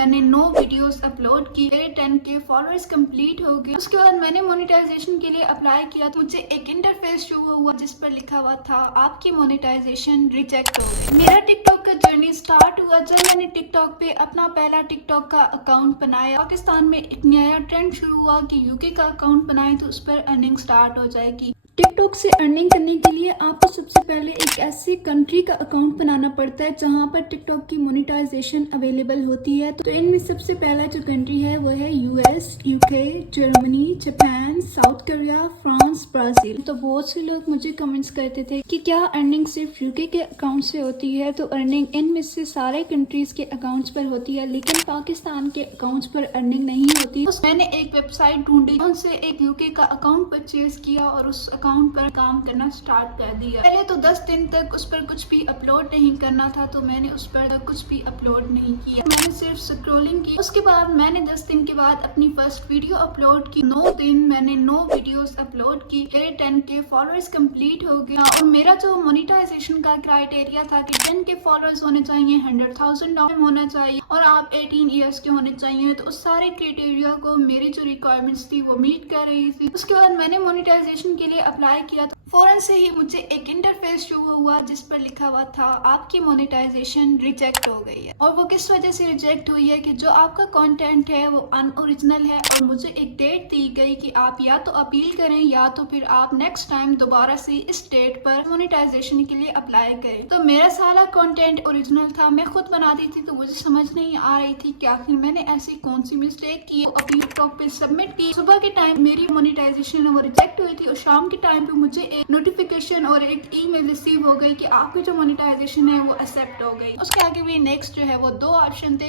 मैंने 9 videos upload की, मेरे 10K फॉलोअर्स कंप्लीट हो गए। उसके बाद मैंने मोनेटाइजेशन के लिए अप्लाई किया तो मुझे एक इंटरफेस शो हुआ जिस पर लिखा हुआ था आपकी मोनेटाइजेशन रिजेक्ट हो गई। मेरा टिकटॉक का जर्नी स्टार्ट हुआ जब मैंने टिकटॉक पे अपना पहला टिकटॉक का अकाउंट बनाया। पाकिस्तान में एक नया ट्रेंड शुरू हुआ कि यूके का अकाउंट बनाए तो उस पर अर्निंग स्टार्ट हो जाएगी। टिकटॉक से अर्निंग करने के लिए आपको सबसे पहले एक ऐसी कंट्री का अकाउंट बनाना पड़ता है जहां पर टिकटॉक की मोनेटाइजेशन अवेलेबल होती है। तो इनमें सबसे पहला जो कंट्री है वो है US, UK, Germany, Japan, south Korea, France, Brazil. तो बहुत से लोग मुझे कमेंट्स करते थे कि क्या अर्निंग सिर्फ यूके के अकाउंट से होती है। तो अर्निंग इनमें से सारे कंट्रीज के अकाउंट्स पर होती है, लेकिन पाकिस्तान के अकाउंट्स पर अर्निंग नहीं होती। तो मैंने एक वेबसाइट ढूंढी, उनसे एक यूके का अकाउंट परचेज किया और उस अकाउंट पर काम करना स्टार्ट कर दिया। पहले तो 10 दिन तक उस पर कुछ भी अपलोड नहीं करना था, तो मैंने उस पर कुछ भी अपलोड नहीं किया, मैंने सिर्फ स्क्रॉलिंग की। उसके बाद मैंने 10 दिन के बाद अपनी फर्स्ट वीडियो अपलोड की। 9 दिन मैंने 9 वीडियोस अपलोड की, मेरे 10K फॉलोअर्स कंप्लीट हो गया। और मेरा जो मोनेटाइजेशन का क्राइटेरिया था कि 10K फॉलोअर्स होने चाहिए, 100,000 होना चाहिए और आप 18 ईयर्स के होने चाहिए। तो उस सारे क्राइटेरिया को मेरी जो रिक्वायरमेंट्स थी वो मीट कर रही थी। उसके बाद मैंने मोनेटाइजेशन के लिए अप्लाई किया तो फौरन से ही मुझे एक इंटरफेस शो हुआ जिस पर लिखा हुआ था आपकी मोनेटाइजेशन रिजेक्ट हो गई है। और वो किस वजह से रिजेक्ट हुई है कि जो आपका कंटेंट है वो अनओरिजिनल है और मुझे एक डेट दी गई कि आप या तो अपील करें या तो फिर आप नेक्स्ट टाइम दोबारा से इस डेट पर मोनेटाइजेशन के लिए अप्लाई करें। तो मेरा सारा कंटेंट ओरिजिनल था, मैं खुद बनाती थी, तो मुझे समझ नहीं आ रही थी कि आखिर मैंने ऐसी कौन सी मिस्टेक की। अपनी टिकटॉक पे सबमिट की। सुबह के टाइम मेरी मोनेटाइजेशन वो रिजेक्ट हुई थी और शाम के टाइम पे मुझे एक नोटिफिकेशन और एक ईमेल रिसीव हो गई कि आपकी जो मोनेटाइजेशन है वो एक्सेप्ट हो गई। उसके आगे भी नेक्स्ट जो है वो 2 ऑप्शन थे,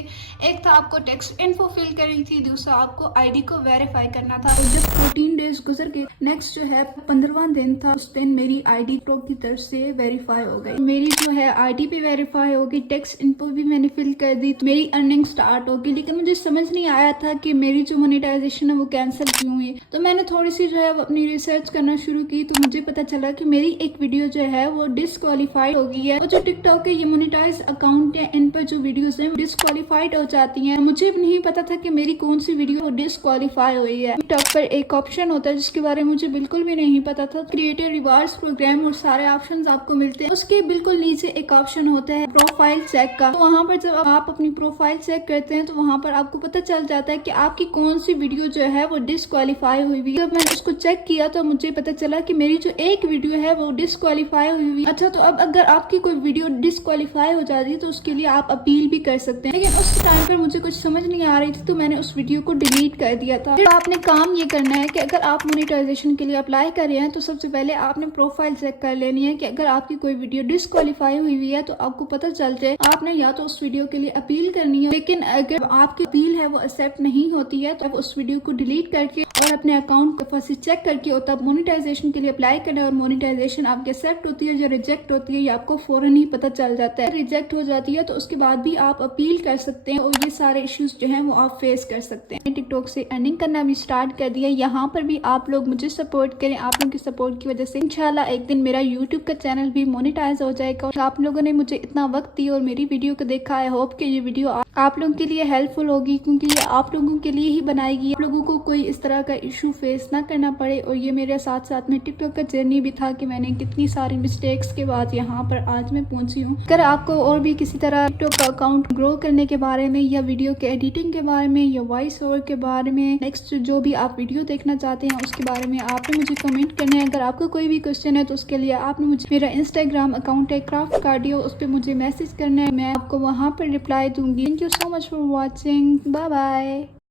एक था आपको टेक्स्ट इन्फो फिल करनी थी, दूसरा आपको आईडी को वेरीफाई करना था। तो जब 14 डेज गुजर गए, नेक्स्ट जो है 15वां दिन था, उस दिन मेरी आईडी टिकटॉक की तरफ से वेरीफाई हो गई। मेरी जो है आईडी भी वेरीफाई हो गई, टेक्स्ट इन्फो भी मैंने फिल कर दी, तो मेरी अर्निंग स्टार्ट हो गई। लेकिन मुझे समझ नहीं आया था कि मेरी जो मोनेटाइजेशन है वो कैंसिल क्यों हुई। तो मैंने थोड़ी सी जो है वो अपनी रिसर्च करना शुरू की, तो मुझे पता चला कि मेरी एक वीडियो जो है वो डिस्क्वालीफाइड हो गई है। और जो टिकटॉक के ये मोनेटाइज अकाउंट है, इन पर जो वीडियोस हैं डिस्क्वालीफाइड हो जाती हैं। मुझे नहीं पता था कि मेरी कौन सी वीडियो डिस्क्वालीफाई हुई है। टिकटॉक पर एक ऑप्शन होता है जिसके बारे में मुझे बिल्कुल भी नहीं पता था, क्रिएटर रिवार्ड्स प्रोग्राम, और सारे ऑप्शन आपको मिलते हैं। उसके बिल्कुल नीचे एक ऑप्शन होता है प्रोफाइल चेक का। तो वहाँ पर जब आप अपनी प्रोफाइल चेक करते हैं तो वहाँ पर आपको पता चल जाता है कि आपकी कौन सी वीडियो जो है वो डिस्क्वालीफाई हुई है। जब मैंने उसको चेक किया तो मुझे पता चला कि मेरी जो एक वीडियो है वो डिस्क्वालीफाई हुई। अच्छा, तो अब अगर आपकी कोई वीडियो डिस्क्वालीफाई हो जाती है तो उसके लिए आप अपील भी कर सकते हैं। लेकिन उस टाइम पर मुझे कुछ समझ नहीं आ रही थी, तो मैंने उस वीडियो को डिलीट कर दिया था। फिर आपने काम ये करना है कि अगर आप मोनेटाइजेशन के लिए अप्लाई कर रहे हैं तो सबसे पहले आपने प्रोफाइल चेक कर लेनी है कि अगर आपकी कोई वीडियो डिस्क्वालीफाई हुई है तो आपको पता चल जाए, आपने या तो उस वीडियो के लिए अपील करनी है। लेकिन अगर आपकी अपील है वो एक्सेप्ट नहीं होती है तो आप उस वीडियो को डिलीट करके और अपने अकाउंट को फिर से चेक करके और तब मोनेटाइजेशन के लिए अप्लाई करना है। और मोनेटाइजेशन आपकी एक्सेप्ट होती है, जो रिजेक्ट होती है ये आपको फौरन ही पता चल जाता है। रिजेक्ट हो जाती है तो उसके बाद भी आप अपील कर सकते हैं और ये सारे इश्यूज जो हैं वो आप फेस कर सकते हैं। टिकटॉक से अर्निंग करना भी स्टार्ट कर दिया। यहाँ पर भी आप लोग मुझे सपोर्ट करें, आप लोगों की सपोर्ट की वजह से इंशाल्लाह एक दिन मेरा यूट्यूब का चैनल भी मोनेटाइज हो जाएगा। और आप लोगों ने मुझे इतना वक्त दिया और मेरी वीडियो को देखा, आई होप कि ये वीडियो आप लोगों के लिए हेल्पफुल होगी, क्योंकि ये आप लोगों के लिए ही बनाई गई है। आप लोगों को कोई इस तरह का इशू फेस ना करना पड़े। और ये मेरे साथ साथ में टिकटॉक का जर्नी भी था कि मैंने कितनी सारी मिस्टेक्स के बाद यहाँ पर आज मैं पहुंची हूँ। अगर आपको और भी किसी तरह टिकटॉक का अकाउंट ग्रो करने के बारे में या वीडियो के एडिटिंग के बारे में या वॉइस ओवर के बारे में, नेक्स्ट जो भी आप वीडियो देखना चाहते हैं उसके बारे में आपने मुझे कमेंट करना है। अगर आपका कोई भी क्वेश्चन है तो उसके लिए आपने मुझे, मेरा इंस्टाग्राम अकाउंट है क्राफ्ट कार्डियो, उस पर मुझे मैसेज करना है, मैं आपको वहाँ पर रिप्लाई दूंगी। Thank you so much for watching, bye bye.